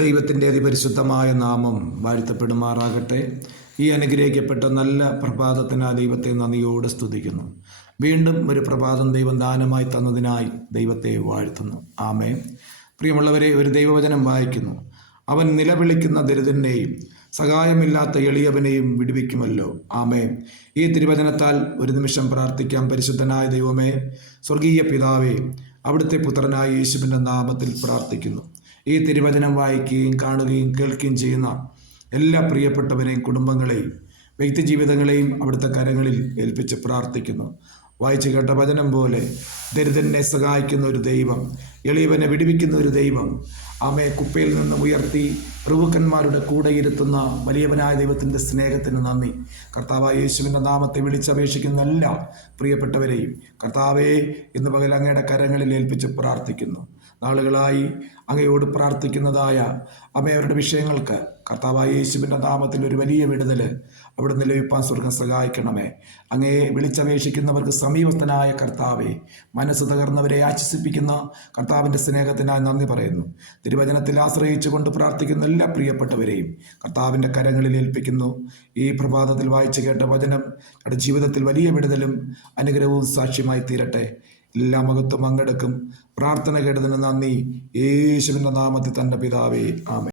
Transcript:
ദൈവത്തിൻ്റെ അതിപരിശുദ്ധമായ നാമം വാഴ്ത്തപ്പെടുമാറാകട്ടെ. ഈ അനുഗ്രഹിക്കപ്പെട്ട നല്ല പ്രഭാതത്തിന് ദൈവത്തെ നന്ദിയോടെ സ്തുതിക്കുന്നു. വീണ്ടും ഒരു പ്രഭാതം ദൈവം ദാനമായി തന്നതിനായി ദൈവത്തെ വാഴ്ത്തുന്നു. ആമേൻ. പ്രിയമുള്ളവരെ, ഒരു ദൈവവചനം വായിക്കുന്നു. അവൻ നിലവിളിക്കുന്ന ദരിദ്രനെയും സഹായമില്ലാത്ത എളിയവനെയും വിടുവിക്കുമല്ലോ. ആമേൻ. ഈ തിരുവചനത്താൽ ഒരു നിമിഷം പ്രാർത്ഥിക്കാം. പരിശുദ്ധനായ ദൈവമേ, സ്വർഗീയ പിതാവേ, അവിടുത്തെ പുത്രനായ യേശുവിൻ്റെ നാമത്തിൽ പ്രാർത്ഥിക്കുന്നു. ഈ തിരുവചനം വായിക്കുകയും കാണുകയും കേൾക്കുകയും ചെയ്യുന്ന എല്ലാ പ്രിയപ്പെട്ടവരെയും കുടുംബങ്ങളെയും വ്യക്തിജീവിതങ്ങളെയും അവിടുത്തെ കരങ്ങളിൽ ഏൽപ്പിച്ച് പ്രാർത്ഥിക്കുന്നു. വായിച്ചു കേട്ട വചനം പോലെ ദരിദ്രനെ സഹായിക്കുന്ന ഒരു ദൈവം, എളിയവനെ വിടുവിക്കുന്ന ഒരു ദൈവം, ആമയെ കുപ്പയിൽ നിന്ന് ഉയർത്തി പ്രഭുക്കന്മാരുടെ കൂടെ ഇരുത്തുന്ന വലിയവനായ ദൈവത്തിൻ്റെ സ്നേഹത്തിന് നന്ദി. കർത്താവായ യേശുവിൻ്റെ നാമത്തെ വിളിച്ചപേക്ഷിക്കുന്ന എല്ലാ പ്രിയപ്പെട്ടവരെയും കർത്താവെ ഇന്ന് പകൽ അങ്ങയുടെ കരങ്ങളിൽ ഏൽപ്പിച്ച് പ്രാർത്ഥിക്കുന്നു. നാളുകളായി അങ്ങയോട് പ്രാർത്ഥിക്കുന്നതായ അമ്മയവരുടെ വിഷയങ്ങൾക്ക് കർത്താവായ യേശുവിൻ്റെ നാമത്തിൽ ഒരു വലിയ വിടുതൽ അവിടുന്ന് ലഭിപ്പാൻ സ്വർഗം സഹായിക്കണമേ. അങ്ങയെ വിളിച്ചപേക്ഷിക്കുന്നവർക്ക് സമീപസ്ഥനായ കർത്താവെ, മനസ്സ് തകർന്നവരെ ആശ്വസിപ്പിക്കുന്ന കർത്താവിൻ്റെ സ്നേഹത്തിനായി നന്ദി പറയുന്നു. തിരുവചനത്തിൽ ആശ്രയിച്ചുകൊണ്ട് പ്രാർത്ഥിക്കുന്ന എല്ലാ പ്രിയപ്പെട്ടവരെയും കർത്താവിൻ്റെ കരങ്ങളിൽ ഏൽപ്പിക്കുന്നു. ഈ പ്രഭാതത്തിൽ വായിച്ചു കേട്ട വചനം നമ്മുടെ ജീവിതത്തിൽ വലിയ വിടുതലും അനുഗ്രഹവും സാക്ഷ്യമായി തീരട്ടെ. എല്ലാ മഹത്വം അങ്ങെടുക്കും. പ്രാർത്ഥന കേട്ടതിന് നന്ദി. യേശുവിൻ്റെ നാമത്തിൽ തന്നെ പിതാവേ. ആമേൻ.